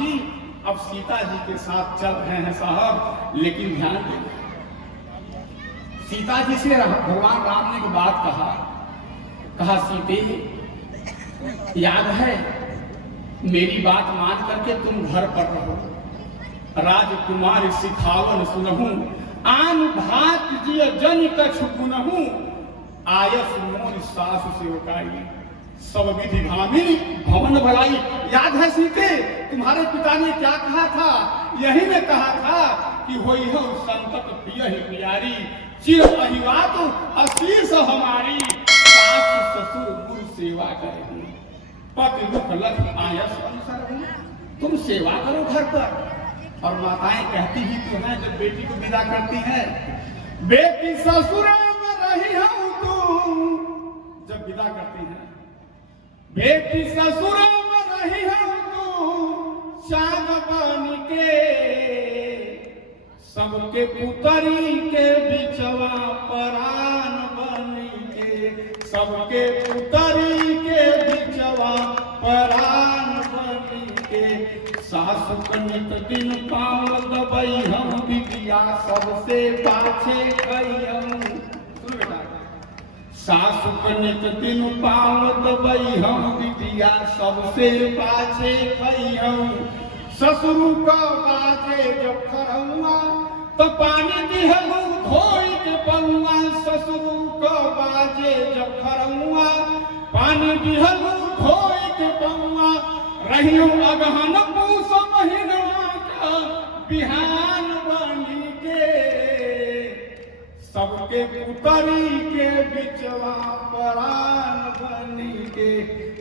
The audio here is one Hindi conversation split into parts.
जी अब सीता जी के साथ चल रहे हैं साहब, लेकिन ध्यान दें, सीता जी से भगवान राम ने एक बात कहा सीते याद है, मेरी बात मान करके तुम घर पर रहो, राजकुमार सिखावन सुनहूं, आन भात जिय जन कछु गुनहूं, आयस मोर सासु सेवकाई, सब विधि भामिनी भवन भलाई। याद है सीते, तुम्हारे पिता ने क्या कहा था? यही में कहा था कि होई हो संतत प्रिय प्यारी, चिर अहिवात अशीष हमारी, सासु ससुर गुरु सेवा करें, पति मुख लख आयस अनुसर, तुम सेवा करो घर पर। और माताएं कहती ही तो हैं जब बेटी को विदा करती हैं, बेटी ससुर में रही हूं तू, जब विदा करती हैं, बेटी ससुर में रही हूं तू, चांद बन के सबके पुतरी के बिचवा परान बन के, सबके पुतरी के बिचवा परान बन के, सासु कनित दिन पाँव दबई हम बिटिया सबसे पाछे गई हम, सासु कनित दिन पाँव दबई हम बिटिया सबसे पाछे गई हम, ससुरु का बाजे जब खरौआ तो पानी दिहलू धोई के पौआ, ससुरु का बाजे जब खरौआ पानी दिहलू धोई के पौआ, रहियो अगहन पूस महीनवा का बिहान बनी के, सबके पुतरी के बिचवा परान बनी के,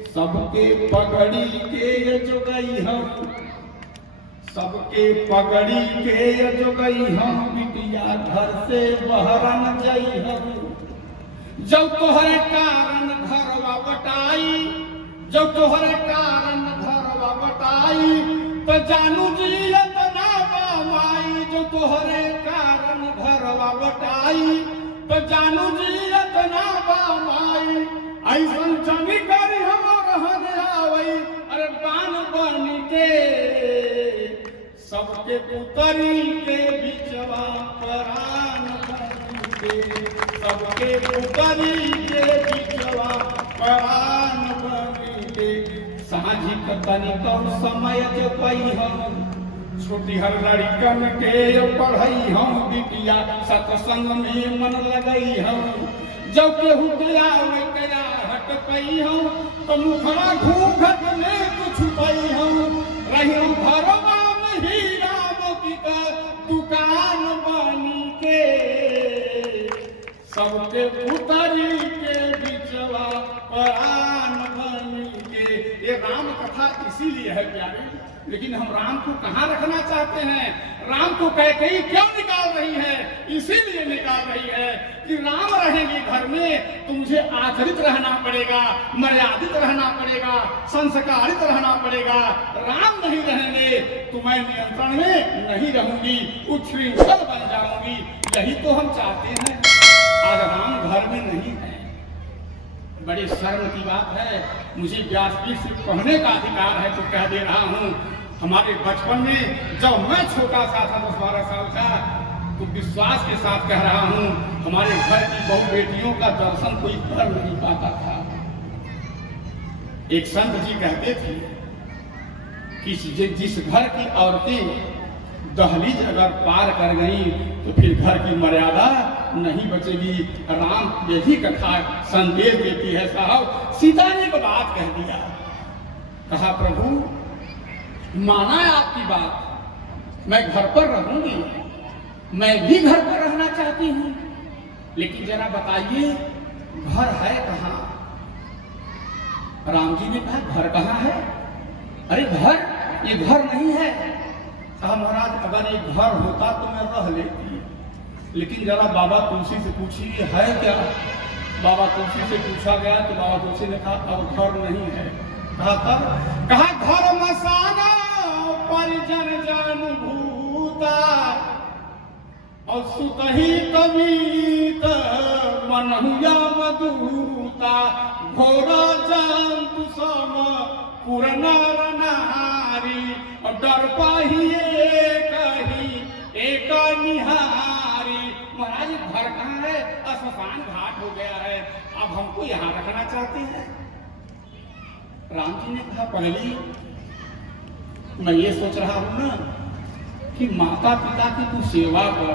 सबके पगड़ी के जोगई हम, सबके पगड़ी के जोगई हम, बिटिया घर से बहरन जई हम, जब तोहरे कारण घरवा बटाई, जब तोहरे कारण घरवा बटाई, तो जानू जी इतना बामाई, जो तोहरे कारण घरवा बटाई, तो जानू जी इतना बामाई, ऐसन चमी करी हम रहन आवई, अरे बान बन के सबके पुतरी के बिचवा परान बन के, सबके पुतरी के बिचवा परान बन के, साझी कतनी कम समय जपई हम, छोटी हर लड़कन के पढ़ई हम, बिटिया सत्संग में मन लगई हम, जब केहू गया कया हट पई हम, तो मुखड़ा घूंघट में कुछ पई हम, रही हम घरवा में ही राम की दुकान बनी के, सबके पुतरी के बिचवा परान बनी के। ये राम कथा इसीलिए है प्यारे, लेकिन हम राम को कहाँ रखना चाहते हैं? राम को कैकेयी क्यों निकाल रही है? इसीलिए निकाल रही है कि राम रहेंगे घर में तो मुझे आचरित रहना पड़ेगा, मर्यादित रहना पड़ेगा, संस्कारित रहना पड़ेगा। राम नहीं रहेंगे तो मैं नियंत्रण में नहीं रहूंगी, उच्छृंखल बन जाऊंगी। यही तो हम चाहते हैं। आज राम घर में नहीं है, बड़ी शर्म की बात है। मुझे व्यासपीठ से कहने का अधिकार है तो कह दे रहा हूँ। हमारे बचपन में जब मैं छोटा सा था 10-12 साल का, तो विश्वास के साथ कह रहा हूँ, हमारे घर की बहु बेटियों का दर्शन कोई कर नहीं पाता था। एक संत जी कहते थे कि जिस घर की औरतें दहलीज अगर पार कर गई तो फिर घर की मर्यादा नहीं बचेगी। राम यही कथा संदेश देती है साहब। सीता ने एक बात कह दिया, कहा प्रभु माना आपकी बात, मैं घर पर रहूंगी, मैं भी घर पर रहना चाहती हूँ, लेकिन जरा बताइए घर है कहाँ? राम जी ने कहा घर कहाँ है? अरे घर, ये घर नहीं है। कहा महाराज अगर ये घर होता तो मैं रह लेती, लेकिन जरा बाबा तुलसी से पूछिए है क्या? बाबा तुलसी से पूछा गया तो बाबा तुलसी ने कहा अब घर नहीं है। कहा तब? कहा घर मसाना परिजन जन भूता और सुतही कमीत मनहुया मधुता घोर जंतु सम पुरनर नारी और डर पाहिए कहीं एक निहारी। महाराज घर कहाँ है? श्मशान घाट हो गया है, अब हमको यहाँ रखना चाहते हैं। राम जी ने कहा पहली मैं ये सोच रहा हूं ना कि माता पिता की तू सेवा कर।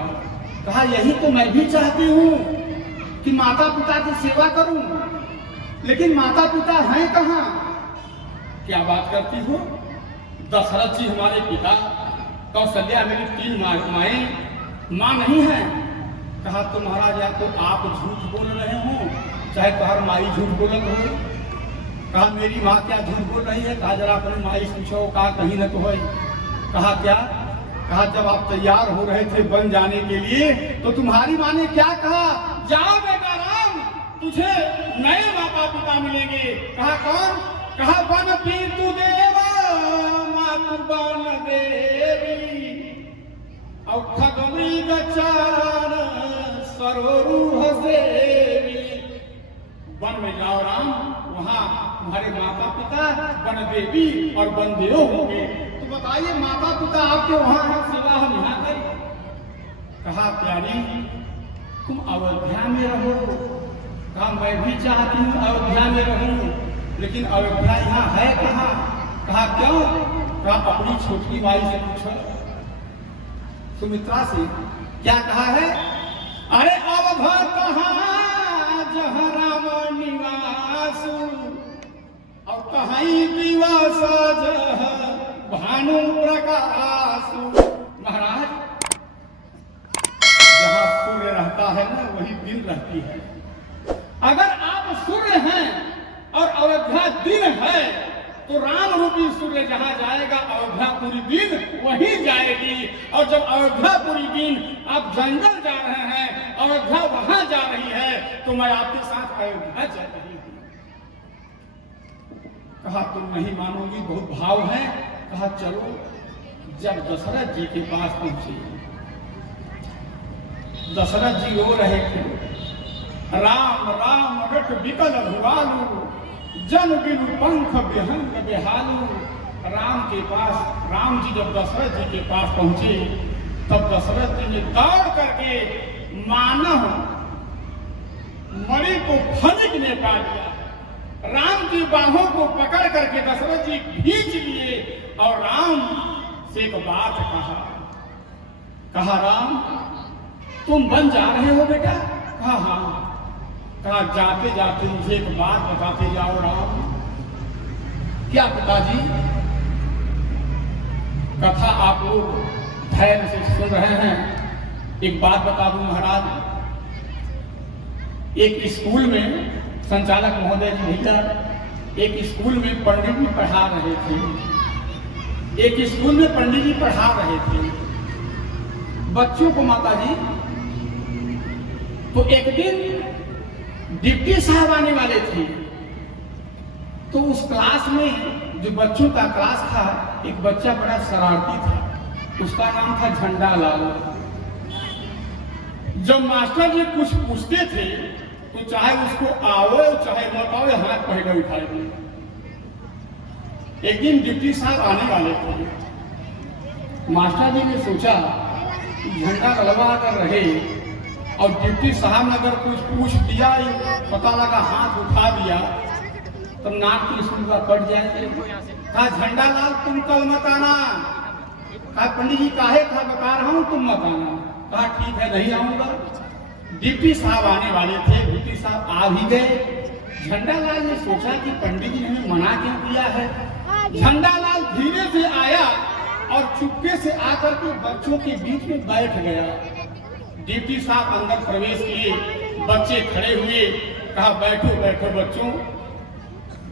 कहा यही तो मैं भी चाहती हूँ कि माता पिता की सेवा करूं, लेकिन माता पिता हैं कहाँ? क्या बात करती हो? दशरथ जी हमारे पिता, कौशल्या मेरी 3 माएं, मां नहीं है। कहा तो महाराज या तो आप झूठ बोल रहे हो, चाहे तुम्हार माई झूठ बोलत हो। कहा मेरी माँ क्या झूठ बोल रही है? कहा जरा अपनी माई पूछो, कहा कहीं न तो है। कहा क्या? कहा जब आप तैयार हो रहे थे बन जाने के लिए तो तुम्हारी माँ ने क्या कहा? जाओ बेटा राम, तुझे नए माता पिता मिलेंगे। कहा कौन? कहा बन पीतु देवा मातु बन देवी और खगमृग चारण सरोरुह सेवी। वन में जाओ राम, वहाँ तुम्हारे माता पिता वन देवी और वन देव होंगे। तो बताइए माता पिता आपके वहाँ हैं, सेवा हम यहाँ करें। कहा प्यारी तुम अयोध्या में रहो। कहा मैं भी चाहती हूँ अयोध्या में रहूं, लेकिन अयोध्या यहाँ है कहाँ? कहा क्यों? कहा अपनी छोटी भाई से पूछो, सुमित्रा से। क्या कहा है? अरे अवधा कहाँ जहाँ राम निवास और कहीं दिवस भानु प्रकाश। महाराज जहाँ सूर्य रहता है ना वही दिन रहती है। अगर आप सूर्य हैं और अयोध्या दिन है तो राम रूपी सूर्य जहाँ जाएगा अयोध्या पूरी दिन वहीं जाएगी। और जब अयोध्या पूरी दिन आप जंगल जा रहे हैं, अयोध्या वहां जा रही है, तो मैं आपके साथ अयोध्या जा रही हूँ। कहा तुम नहीं मानोगी, बहुत भाव है। कहा चलो। जब दशरथ जी के पास पहुंचे, दशरथ जी रो रहे थे। राम राम रट बिकल भुआलू जन बिनु पंख विहंग बेहालू। राम के पास, राम जी जब दशरथ जी के पास पहुंचे तब दशरथ जी ने दौड़ करके मानव मणि को फनिक ने पा लिया। राम की बाहों को पकड़ करके दशरथ जी खींच लिए और राम से एक बात कहा। कहा राम तुम बन जा रहे हो बेटा? कहा हाँ। कहा जाते जाते मुझे एक बात बताते जाओ राम। क्या पिताजी? कथा आप लोग धैर्य से सुन रहे हैं। एक बात बता दूं महाराज, एक स्कूल में संचालक महोदय जी भैया एक स्कूल में पंडित जी पढ़ा रहे थे। एक स्कूल में पंडित जी पढ़ा रहे थे बच्चों को माता जी। तो एक दिन डिप्टी साहब आने वाले थे, तो उस क्लास में जो बच्चों का क्लास था, एक बच्चा बड़ा शरारती था, उसका नाम था झंडा लाल। जब मास्टर जी कुछ पूछते थे तो चाहे उसको आओ चाहे मत आओ हाथ पहले उठाए। एक दिन डिप्टी साहब आने वाले थे। मास्टर जी ने सोचा झंडा लगा कर रहे और डिप्टी साहब ने अगर कुछ पूछ दिया, पता लगा हाथ उठा दिया तो नाक की सुनगा कट जाए। कहा झंडा लाल तुम कल मत आना। कहा पंडित जी काहे था? बता रहा हूं तुम मत आना। कहा ठीक है नहीं आऊंगा। डिप्टी साहब आने वाले थे, डिप्टी साहब आ भी गए। झंडा लाल ने सोचा कि पंडित जी ने मना क्यों किया है। झंडा लाल धीरे से आया और चुपके से आकर के बच्चों के बीच में बैठ गया। डिप्टी साहब अंदर प्रवेश किए, बच्चे खड़े हुए। कहा बैठो बैठो बच्चों।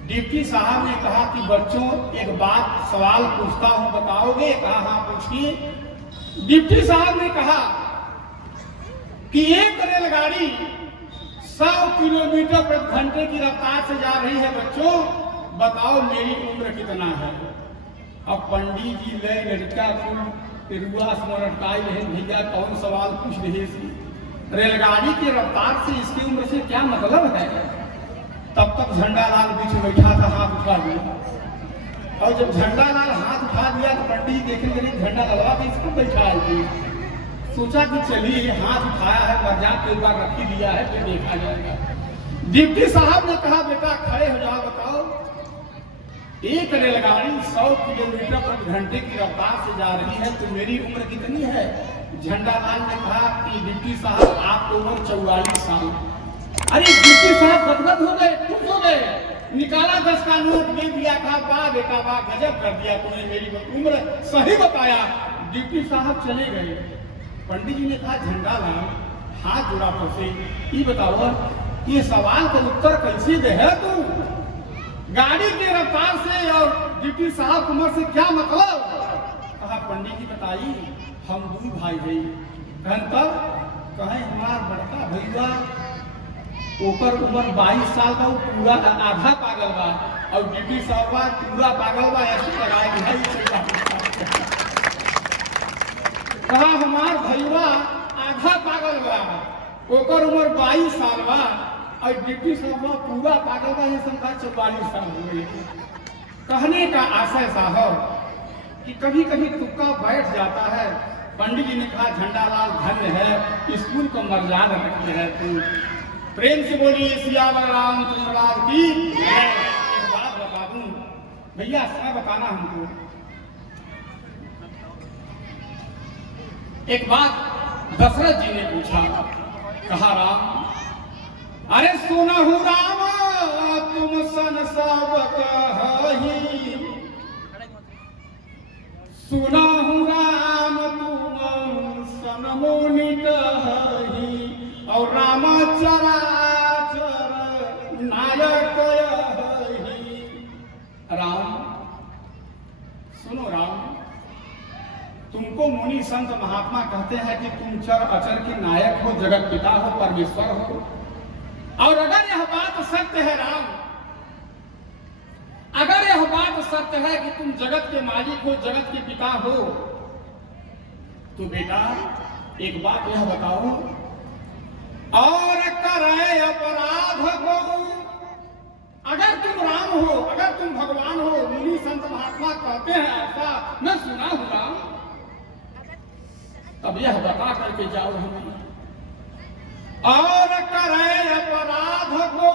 डिप्टी साहब ने कहा कि बच्चों एक बात सवाल पूछता हूं, बताओगे? कहा हाँ पूछिए। डिप्टी साहब ने कहा कि एक रेलगाड़ी 100 किलोमीटर प्रति घंटे की रफ्तार से जा रही है बच्चों, बताओ मेरी उम्र कितना है? अब पंडित जी ले लड़का रुआ स्मरण है भैया कौन सवाल पूछ रहे थे? रेलगाड़ी की रफ्तार से इसकी उम्र से क्या मतलब है? तब तक झंडा लाल बीच में बैठा था, हाथ उठा दिया। और जब झंडा लाल हाथ उठा दिया तो पंडित जी देखेंगे नहीं झंडा ललवा भी इसको बैठा है। सोचा कि चलिए हाथ उठाया है मर्यादा तो एक बार रख ही दिया है फिर देखा जाएगा। डिप्टी साहब ने कहा बेटा खड़े हो जाओ, बताओ एक रेलगाड़ी 100 किलोमीटर प्रति घंटे की रफ्तार से जा रही है तो मेरी उम्र कितनी है? झंडा लाल ने कहा कि डिप्टी साहब आपकी उम्र 44 साल। अरे डिप्टी साहब गदगद हो गए, खुश हो गए, निकाला 10 का नोट दे दिया, कहा वाह बेटा वाह गजब कर दिया तुमने, मेरी उम्र सही बताया। डिप्टी साहब चले गए। पंडित जी ने कहा झंडा लाल हाथ जोड़ा फंसे, ये बताओ ये सवाल का उत्तर कैसे दे है तू? गाड़ी के रफ्तार से और डिप्टी साहब उम्र से क्या मतलब? कहा पंडित जी बताइए हम 2 भाई भाई कहन तब कहे हमारा बड़का भैया ओकर उम्र 22 साल का, पूरा आधा पागल बा और डिप्टी साहब पूरा पागल बा, ऐसे लगाए भाई। कहा हमार भैया आधा पागल बा ओकर उम्र 22 साल बा और डिप्टी साहब पूरा पागल बा, ये समझा 44 साल हो गए। कहने का आशय साहब कि कभी कभी तुक्का बैठ जाता है। पंडित जी ने कहा झंडा लाल धन्य है, स्कूल को मर्यादा रखते है तू। प्रेम से बोलिए सियावर रामचंद्र की। एक बात बता दूं भैया, समय बताना हमको। एक बात दशरथ जी ने पूछा, कहा राम अरे सुना हूं राम तुम सन सब कही, सुना हूं राम तुम सन मुनि कही, और राम चराचर नायक यही। राम सुनो राम, तुमको मुनि संत महात्मा कहते हैं कि तुम चर अचर के नायक हो, जगत पिता हो, परमेश्वर हो। और अगर यह बात सत्य है राम, अगर यह बात सत्य है कि तुम जगत के मालिक हो, जगत के पिता हो, तो बेटा एक बात यह बताओ, और करे अपराध को, अगर तुम राम हो, अगर तुम भगवान हो, मुनि संत महात्मा कहते हैं ऐसा, मैं सुना हूं राम, तब यह बता करके जाओ हमें। और करे अपराध को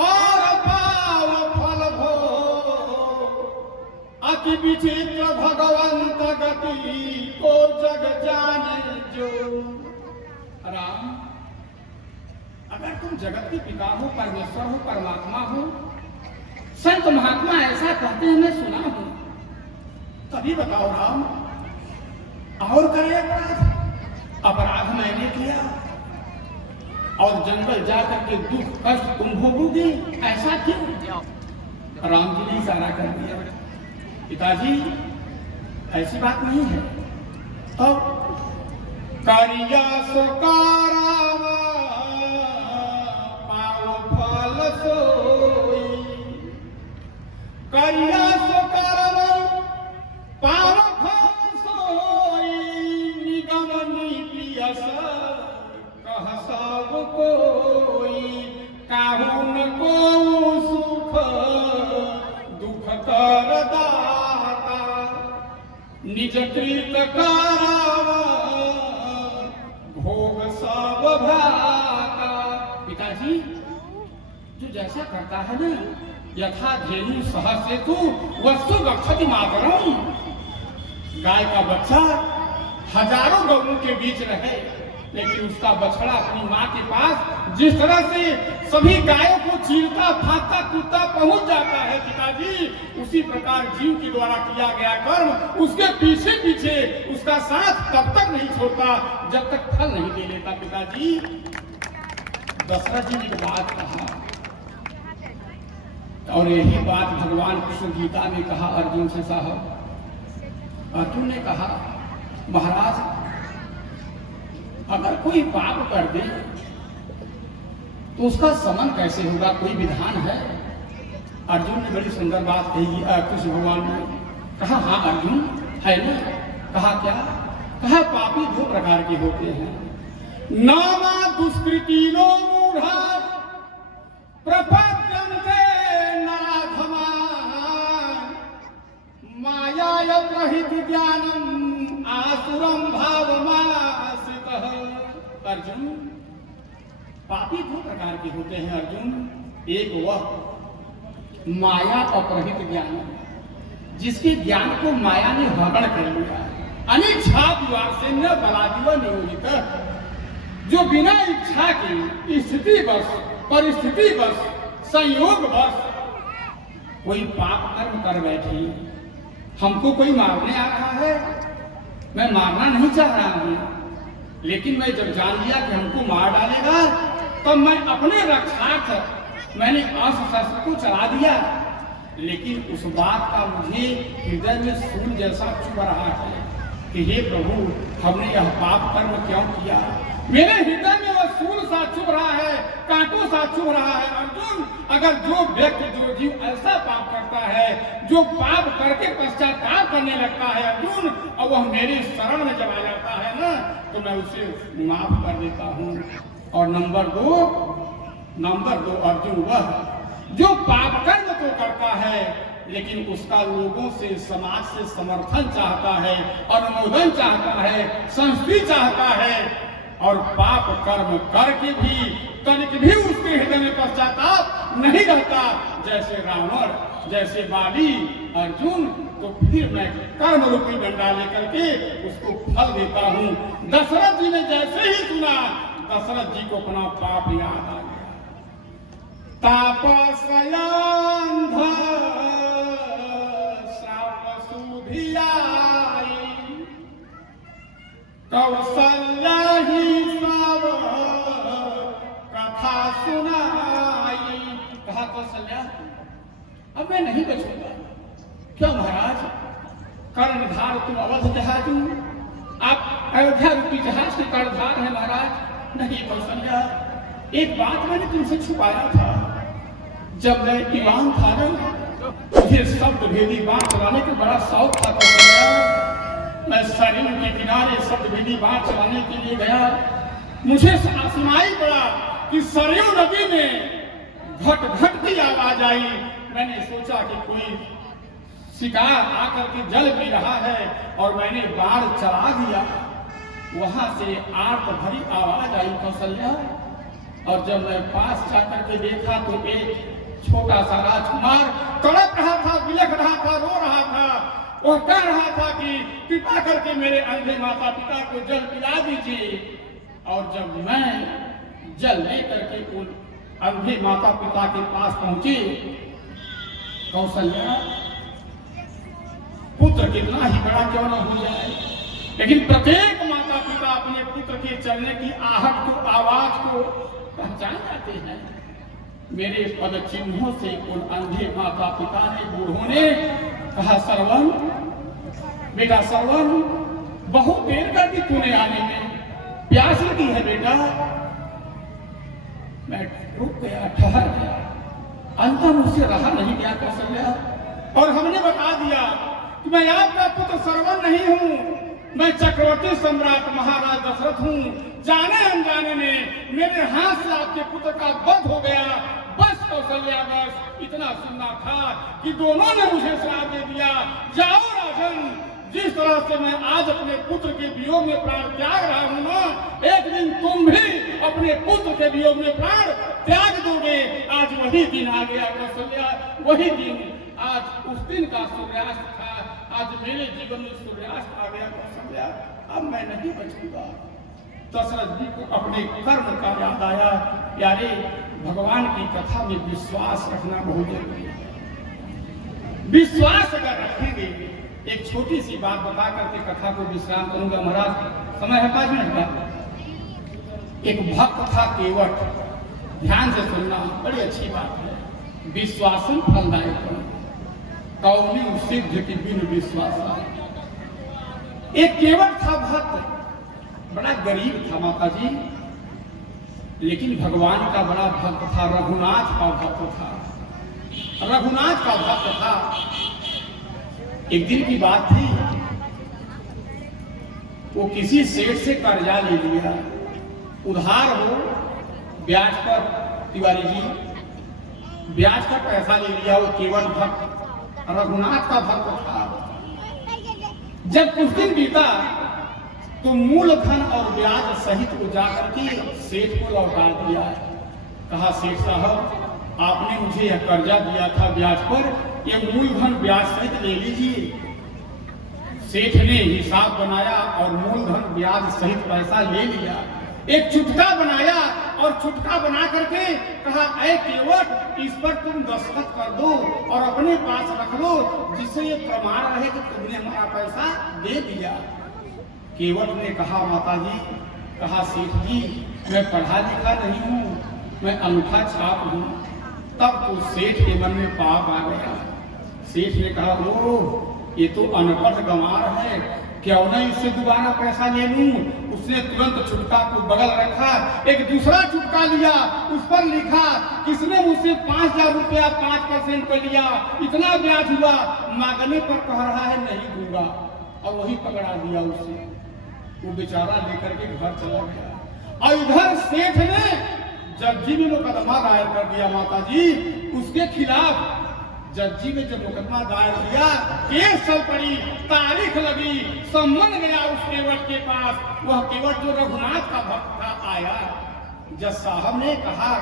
और पाव फल भो, अति विचित्र भगवंत गति को जग जाने जो। राम अगर तुम जगत के पिता हो, परमेश्वर हो, परमात्मा हो, संत महात्मा ऐसा कहते हैं मैं सुना हूं, तभी बताओ राम और करे अपराध? अपराध मैंने किया और जंगल जाकर के दुख कष्ट तुम भोगोगे, ऐसा क्यों? राम जी ने इशारा कर दिया, पिताजी ऐसी बात नहीं है। तो करिया सो कारावा पाव फल सोई, करिया सो कारावा पाव फल सोई, निगम नीति असर कह सब कोई, काहू न को सुख दुख कर दाता, निज कृत करावा भोग सब भ्राता। पिताजी जो जैसा करता है ना, यथा धेनु सहसेतु वस्तु गच्छति मातरम, गाय का बच्चा हजारों गौओं के बीच रहे लेकिन उसका बछड़ा अपनी माँ के पास जिस तरह से सभी गायों को चीरता फाड़ता कूदता पहुंच जाता है पिताजी, उसी प्रकार जीव के द्वारा किया गया कर्म उसके पीछे पीछे उसका साथ तब तक नहीं छोड़ता जब तक फल नहीं दे लेता। पिताजी दशरथ जी ने एक बात कहा और यही बात भगवान कृष्ण गीता में कहा अर्जुन से। साहब अर्जुन ने कहा महाराज अगर कोई पाप कर दे तो उसका समन कैसे होगा, कोई विधान है? अर्जुन ने बड़ी सुंदर बात कही कृष्ण भगवान ने कहा हाँ अर्जुन है ना। कहा क्या? कहा पापी 2 प्रकार के होते हैं, नामा दुष्कृतिनो मूढ़ा प्रपद्यन्ते नराधमा, अपहृति ज्ञानम आसुरम भावमाश्रितः। अर्जुन, पापी दो प्रकार के होते हैं अर्जुन। एक वह माया अपहृत ज्ञान, जिसके ज्ञान को माया ने हरण कर लिया, अनिच्छा द्वार से न बलादिव नियोजित, जो बिना इच्छा की स्थिति बस, परिस्थिति बस, संयोग बस कोई पाप कर्म कर बैठी। हमको कोई मारने आ रहा है, मैं मारना नहीं चाह रहा हूं, लेकिन मैं जब जान लिया कि हमको मार डालेगा, तब मैं अपने रक्षार्थ मैंने अस्त्र शस्त्र को चला दिया। लेकिन उस बात का मुझे हृदय में सूल जैसा चुभ रहा है कि हे प्रभु, हमने यह पाप कर्म क्यों किया। मेरे हृदय में वह सूल सा चुभ रहा है, कांटों सा चुभ रहा है। अर्जुन, अगर जो व्यक्ति, जो जीव ऐसा पाप करता है, जो पाप करके पश्चाताप करने लगता है अर्जुन, और वह मेरे शरण में जब आ जाता है ना, तो मैं उसे माफ कर देता हूँ। और नंबर दो अर्जुन, वह जो पाप कर्म तो करता है, लेकिन उसका लोगों से, समाज से समर्थन चाहता है, अनुमोदन चाहता है, संस्कृति चाहता है, और पाप कर्म करके भी तनिक भी उसके हृदय में पश्चाताप नहीं रहता, जैसे रावण, जैसे बाली, अर्जुन, तो फिर मैं कर्म रूपी डंडा लेकर के उसको फल देता हूँ। दशरथ जी ने जैसे ही सुना, दशरथ जी को अपना पाप याद आ गया। तापसयांध श्राप सुधियाई, कौशल्या ही सब कथा सुनाई। कहा कौशल्या, अब मैं नहीं बचूंगा। क्यों महाराज? कर्णधार तुम अवध जहाज, आप अयोध्या रूपी जहाज के कर्णधार हैं महाराज। नहीं कौशल्या, एक बात मैंने तुमसे छुपाया था। जब मैं ईमान था ना, मुझे शब्द भेदी बात चलाने का बड़ा शौक था कौशल्या। मैं सरयू के किनारे शब्द भेदी बात चलाने के लिए गया। मुझे सुनाई पड़ा कि सरयू नदी में घट घट की आवाज आई। मैंने सोचा कि कोई शिकार आकर के जल पी रहा है, और मैंने बाढ़ चला दिया। वहां से आर्त भरी आवाज आई कौशल्या, और जब मैं पास जाकर के देखा तो एक छोटा सा राजकुमार तड़प रहा था, बिलख रहा था, रो रहा था। वह कह रहा था कि कृपा करके मेरे अंधे माता पिता को जल पिला दीजिए। और जब मैं जल लेकर के उन अंधे माता पिता के पास पहुंची, कौशल्या, पुत्र कितना ही बड़ा क्यों न हो जाए, लेकिन प्रत्येक माता पिता अपने पुत्र के चलने की आहट को, आवाज को पहचान जाते हैं। मेरे पद चिन्हों से उन अंधे माता पिता ने, बूढ़ों ने कहा, श्रवण, बेटा श्रवण, बहुत देर कर दी तूने आने में, प्यास लगी है बेटा। मैं रुक गया, ठहर गया, अंतर मुझसे रहा नहीं गया कौशल्या। और हमने बता दिया कि मैं आपका पुत्र श्रवण नहीं हूँ, मैं चक्रवर्ती सम्राट महाराज दशरथ हूँ। जाने अनजाने में मेरे हाथ से आपके पुत्र का वध हो गया। बस कौशल्या, बस इतना सुनना था कि दोनों ने मुझे श्राप दे दिया। जाओ राजन, जिस तरह से मैं आज अपने पुत्र के वियोग में प्राण त्याग रहा हूँ ना, एक दिन तुम भी अपने पुत्र के वियोग में प्राण त्याग दोगे। आज वही दिन आ गया कौशल्या, वही दिन। आज उस दिन का सूर्यास्त था, आज मेरे जीवन में सूर्यास्त आ गया कौशल्या। अब मैं नहीं बचूंगा। दशरथ जी को अपने कर्म का याद आया। प्यारे, भगवान की कथा में विश्वास रखना बहुत जरूरी है। विश्वास अगर रखेंगे, एक छोटी सी बात बता करके कथा को विश्राम करूंगा महाराज, समय है 5 मिनट का। एक भक्त था केवट, ध्यान से सुनना, बड़ी अच्छी बात है। विश्वासम फलदायक, कौनी सिद्ध की बिन विश्वास। एक केवट था भक्त, बड़ा गरीब था माता जी, लेकिन भगवान का बड़ा भक्त था। रघुनाथ का भक्त था, रघुनाथ का भक्त था। एक दिन की बात थी, वो किसी सेठ से कर्जा ले लिया, उधार हो, ब्याज पर, तिवारी जी ब्याज का पैसा ले लिया। वो केवल भक्त रघुनाथ का भक्त था। जब कुछ दिन बीता तो मूलधन और ब्याज सहित को जाकर के सेठ को लौटा दिया। कहा सेठ साहब आपने मुझे यह कर्जा दिया था ब्याज पर, यह मूलधन ब्याज सहित ले लीजिए। सेठ ने हिसाब बनाया और मूलधन ब्याज सहित पैसा ले लिया। एक चुटका बनाया और चुटका बना करके कहा ऐ केवट इस पर तुम दस्तखत कर दो और अपने पास रख लो, जिससे ये प्रमाण रहे कि तुमने हमारा पैसा दे दिया। केवट ने कहा माता जी, कहा सेठ जी मैं पढ़ा लिखा नहीं हूँ, मैं अंगूठा छाप हूँ। तब तो सेठ के मन में पाप आ गया। सेठ ने कहा ओ ये तो अनपढ़ गंवार है, क्यों न इससे दोबारा पैसा ले लूं। उसने तुरंत चुटका को बगल रखा, एक दूसरा चुटका लिया, उस पर लिखा किसने मुझसे 5,000 रुपया 5% पर लिया, इतना ब्याज हुआ, मांगने पर कह रहा है नहीं दूंगा, और वही पकड़ा दिया उसे। वो बेचारा लेकर के घर चला गया। और इधर सेठ ने जज्जी में मुकदमा दायर कर दिया माता जी उसके खिलाफ। जज्जी ने जब मुकदमा दायर किया, केस चल पड़ी, तारीख लगी, सम्मन गया उस केवट के पास। वह केवट जो रघुनाथ का भक्त था आया। जज साहब ने कहा,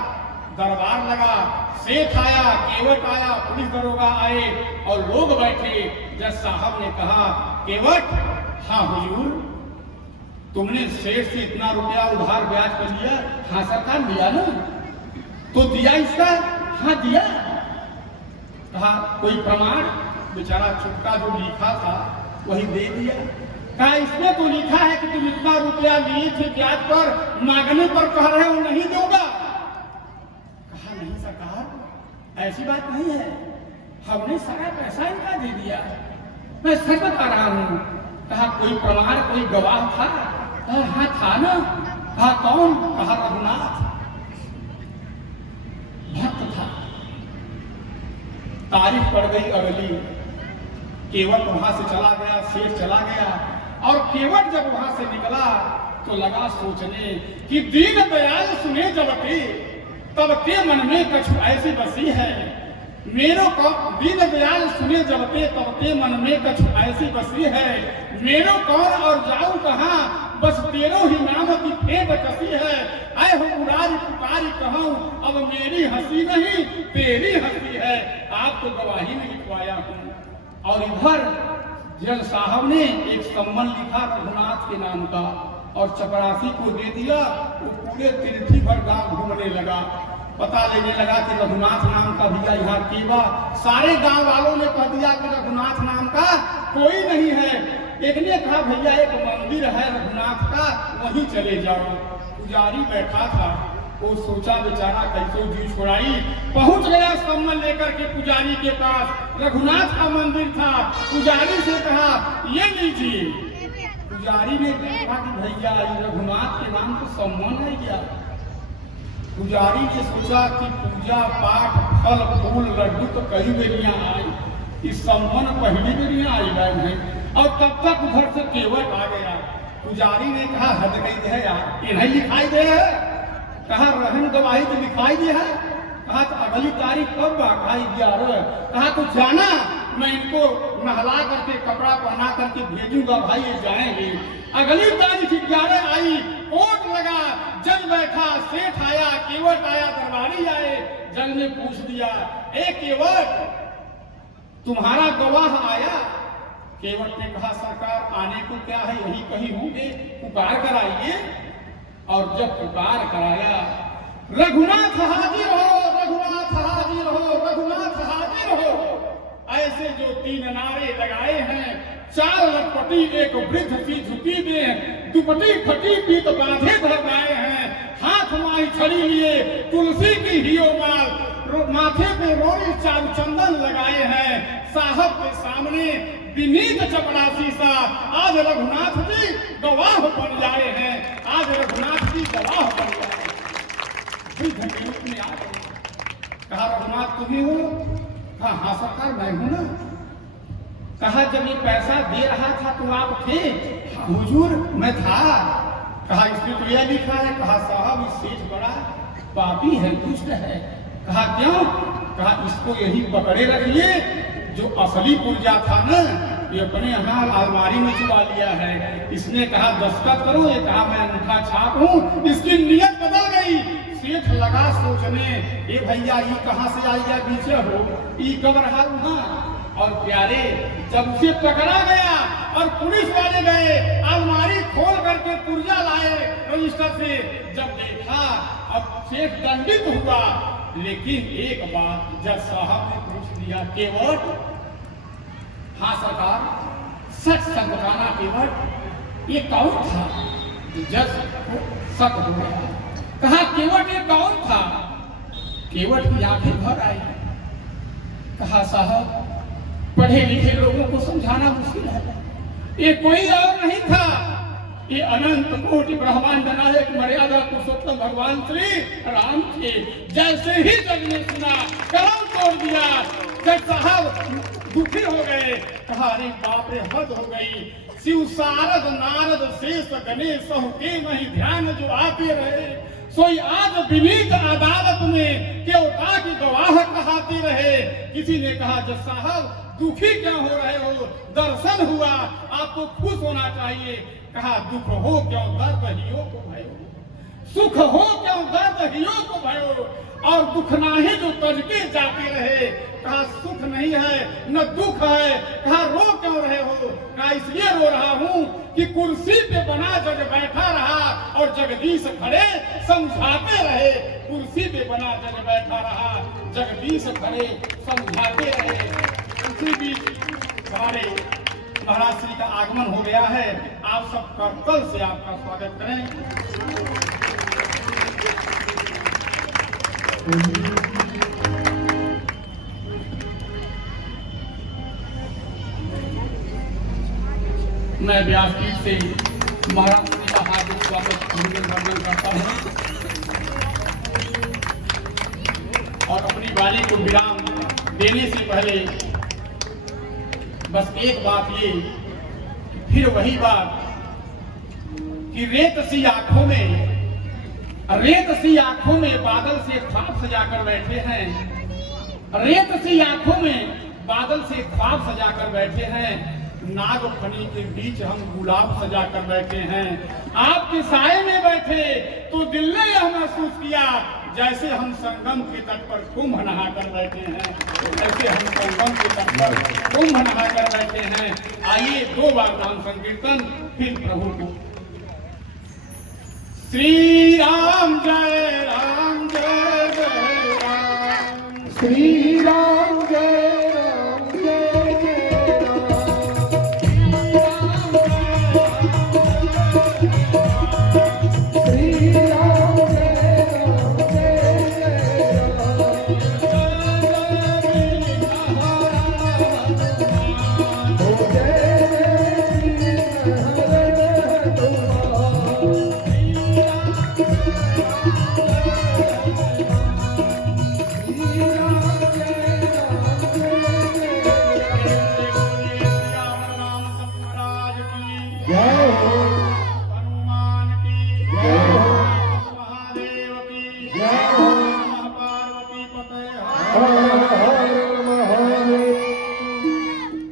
दरबार लगा, सेठ आया, केवट आया, पुलिस दरोगा आए और लोग बैठे। जज साहब ने कहा, केवट, हाँ हुजूर, तुमने सेठ से इतना रुपया उधार ब्याज पर लिया? हाँ सरकार दिया ना। तो दिया इसका? हाँ दिया। कहा कोई प्रमाण? बेचारा चुटका जो लिखा था वही दे दिया। कहा इसमें तो लिखा है कि तुम इतना रुपया लिए थे ब्याज पर, मांगने पर कह रहे हो नहीं दूंगा। कहा नहीं सरकार ऐसी बात नहीं है, हमने सारा पैसा इनका दे दिया, मैं सच बता रहा हूँ। कहा कोई प्रमाण, कोई गवाह था? कहा हाँ था ना। कहा कौन? कहा रघुनाथ भक्त था। तारीख पड़ गई अगली, केवट वहां से चला गया, सेठ चला गया। और केवट जब वहां से निकला तो लगा सोचने कि दीन दयाल सुने जब के, तब के मन में कछु ऐसी बसी है। मेरो को दीन दयाल सुने जब के, तब के मन में कछु ऐसी बसी है। मेरो कौन और जाऊं कहाँ, बस तेरो ही नाम की फेंक कसी है। आए हो उड़ारी पुकारी कहूं, अब मेरी हंसी नहीं तेरी हंसी है। आपको गवाही में लिखवाया हूं। और इधर जज साहब ने एक सम्मन लिखा रघुनाथ के नाम का और चपरासी को दे दिया। वो पूरे तिरथी भर गांव घूमने लगा, पता लेने लगा कि रघुनाथ नाम का भैया यहाँ केवा। सारे गांव वालों ने कह दिया कि रघुनाथ नाम का कोई नहीं है। एक ने कहा भैया एक मंदिर है रघुनाथ का, वहीं चले जाओ। पुजारी बैठा था, वो सोचा बेचारा कैसे जी छोड़ाई। पहुंच गया सम्मन लेकर के पुजारी के पास, रघुनाथ का मंदिर था। पुजारी से कहा ये लीजिए। पुजारी ने कहा कि भैया रघुनाथ के नाम को सम्मान है क्या? पुजारी ने सोचा कि पूजा पाठ फल फूल लड्डू तो कई बेरियां आई, इस सम्मन पहली बेरियां आई गए हैं। और तब तक उधर से केवट आ गया। पुजारी ने कहा हद गई है यार, इन्हें लिखाई दे है। कहा रहन गवाही तो लिखाई दे है। कहा तो अगली तारीख कब? कहा 11। कहा तो जाना, मैं इनको नहला करके कपड़ा पहना करके भेजूंगा, भाई ये जाएंगे। अगली तारीख 11 आई, कोर्ट लगा, जज बैठा, सेठ आया, केवट आया, दरबारी आए। जज ने पूछ दिया, ए केवट तुम्हारा गवाह आया? केवट ने कहा सरकार आने को क्या है, यही कहीं होंगे, पुकार कराइए। और जब पुकार कराया, रघुनाथ हाजिर हो, रघुनाथ हाजिर हो, रघुनाथ हाजिर हो, ऐसे जो 3 नारे लगाए हैं। 4 लटपटी एक वृद्ध सी झुकी दे, दुपटी फटी पीत बांधे धर गए हैं। हाथ माई छड़ी लिए तुलसी की हियो माल, माथे पे रोरी चारू चंदन लगाए हैं। साहब के सामने विनीत चपरासी सा, आज रघुनाथ जी गवाह बन जाए हैं, आज रघुनाथ जी गवाह बन जाए। के रूप में आ गए। कहा रघुनाथ तुम ही हो? कहा हाँ सरकार मैं हूं ना। कहा जब ये पैसा दे रहा था तो आप थे? हाँ हुजूर मैं था। कहा इसमें तो यह लिखा है। कहा साहब इस सेठ बड़ा पापी है, दुष्ट है। कहा क्यों? कहा इसको यही पकड़े रखिए, जो असली पुर्जा था ना ये अपने यहाँ अलमारी में छुपा लिया है। इसने कहा दस्तखत करो, ये कहा मैं अंगूठा छाप हूँ। इसकी नीयत बदल गई। सेठ लगा सोचने, ए भैया ये कहाँ से आई या पीछे हो, ये कबर हाल वहाँ। और प्यारे जब उसे पकड़ा गया और पुलिस वाले गए, अलमारी खोल करके पुर्जा लाए रजिस्टर से, जब देखा अब सेठ दंडित हुआ। लेकिन एक बात जज साहब ने पूछ दिया, केवट? हाँ सरकार, सच सच बताना केवट, ये कौन था? जज शक हो गया, कहा केवट ये कौन था? केवट की आंखें भर आई। कहा साहब पढ़े लिखे लोगों को समझाना मुश्किल है, ये कोई और नहीं था, ये अनंत कोटि ब्रह्मांड नायक मर्यादा पुरुषोत्तम भगवान श्री राम थे। जैसे ही जज ने सुना कलम तोड़ दिया। जज साहब दुखी हो गए, कहा अरे बाप रे हद हो गई। शिव सारद नारद शेष गणेश के नहीं ध्यान जो आते रहे, सोई आज विनीत अदालत में केवटा की गवाह कहाते रहे। किसी ने कहा जज साहब दुखी क्यों हो रहे हो, दर्शन हुआ, आपको खुश होना चाहिए। कहा दुख हो क्यों दर्द हियो को भयो, सुख हो क्यों दर्द हियो को भयो, और दुख नाही जो तजके जाते रहे। कहा सुख नहीं है न दुख है। कहा रो क्यों रहे हो? कहा इसलिए रो रहा हूँ कि कुर्सी पे बना जग बैठा रहा और जगदीश खड़े समझाते रहे। कुर्सी पे बना जग बैठा रहा, जगदीश खड़े समझाते रहे। उसी बीच हमारे महाराज श्री का आगमन हो गया है। आप सब करतल से आपका स्वागत करें। मैं व्यासपीठ से महाराज श्री का हार्दिक स्वागत वर्णन करता हूँ और अपनी वाणी को विराम देने से पहले बस एक बात ये, फिर वही बात कि रेत सी आंखों में बादल से ख्वाब सजाकर बैठे हैं। रेत सी आंखों में बादल से ख्वाब सजाकर बैठे हैं। नागफनी के बीच हम गुलाब सजाकर बैठे हैं। आपके साए में बैठे तो दिल ने यह महसूस किया जैसे हम संगम के तट पर कुंभ नहा कर बैठे हैं। ऐसे हम संगम के तट पर कुंभ नहा कर बैठे हैं। आइए दो बार नाम संकीर्तन, फिर प्रभु को। श्री राम जय राम जय जय राम, श्री राम जय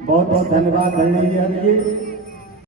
बहुत बहुत धन्यवाद।